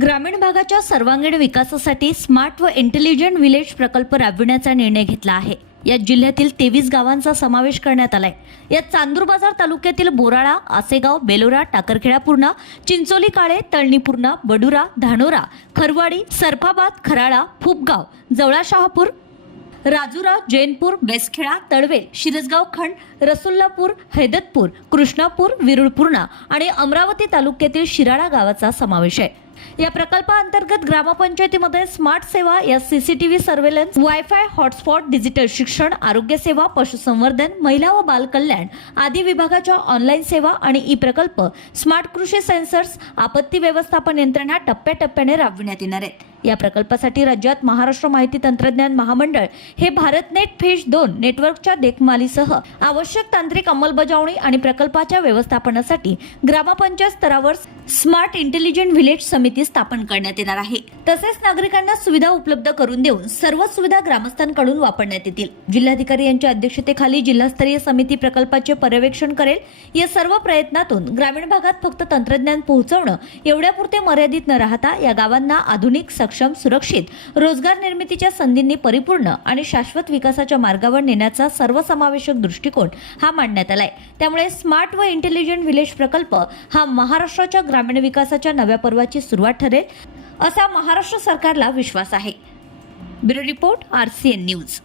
ग्रामीण भागाच्या सर्वांगीण विकासासाठी स्मार्ट व इंटेलिजंट विलेज प्रकल्प राबविण्याचा निर्णय घेतला आहे. यात जिल्ह्यातील तेवीस गावांचा समावेश करण्यात आलाय. यात चांदूर बाजार तालुक्यातील बोराळा आसेगाव बेलोरा टाकरखेडा पूर्णा चिंचोली काळे तळणी पूर्णा बडुरा धानोरा खरवाडी सरफाबाद खराळा फुपगाव जवळा शहापूर राजुरा जैनपूर बेसखेळा तळवेल शिरसगाव खंड रसुल्लापूर हैदतपूर कृष्णापूर विरुळपूर्णा आणि अमरावती तालुक्यातील शिराळा गावाचा समावेश आहे. या प्रकल्पाअंतर्गत ग्रामपंचायतीमध्ये स्मार्ट सेवा या CCTV surveillance wifi hotspot digital शिक्षण आरोग्य सेवा पशुसंवर्धन महिला व बालकल्याण आदी विभागाच्या ऑनलाईन सेवा आणि ई प्रकल्प स्मार्ट कृषी सेन्सर्स आपत्ती व्यवस्थापन यंत्रणा टप्प्याटप्प्याने राबविण्यात येणार आहेत. या प्रकल्पासाठी राज्यात महाराष्ट्र माहिती तंत्रज्ञान महामंडळ हे भारतनेट फेज दोन नेटवर्कच्या देखभालीसह आवश्यक तांत्रिक अंमलबजावणी आणि प्रकल्पाच्या व्यवस्थापनासाठी ग्रामपंचायत स्तरावर स्मार्ट इंटेलिजंट व्हिलेज समिती स्थापन करण्यात येणार आहे. तसेच नागरिकांना सुविधा उपलब्ध करून देऊन सर्व सुविधा ग्रामस्थांकडून वापरण्यात येतील. जिल्हाधिकारी यांच्या अध्यक्षतेखाली जिल्हास्तरीय समिती प्रकल्पाचे पर्यवेक्षण करेल. या सर्व प्रयत्नातून ग्रामीण भागात फक्त तंत्रज्ञान पोहोचवणं एवढ्यापुरते मर्यादित न राहता या गावांना आधुनिक सक्षम सुरक्षित रोजगार निर्मितीच्या संधींनी परिपूर्ण आणि शाश्वत विकासाच्या मार्गावर नेण्याचा सर्वसमावेशक दृष्टिकोन हा मांडण्यात आलाय. त्यामुळे स्मार्ट व इंटेलिजंट विलेज प्रकल्प हा महाराष्ट्राच्या ग्रामीण विकासाच्या नव्या पर्वाची सुरुवात ठरेल असा महाराष्ट्र सरकारला विश्वास आहे. Bureau report R C N news.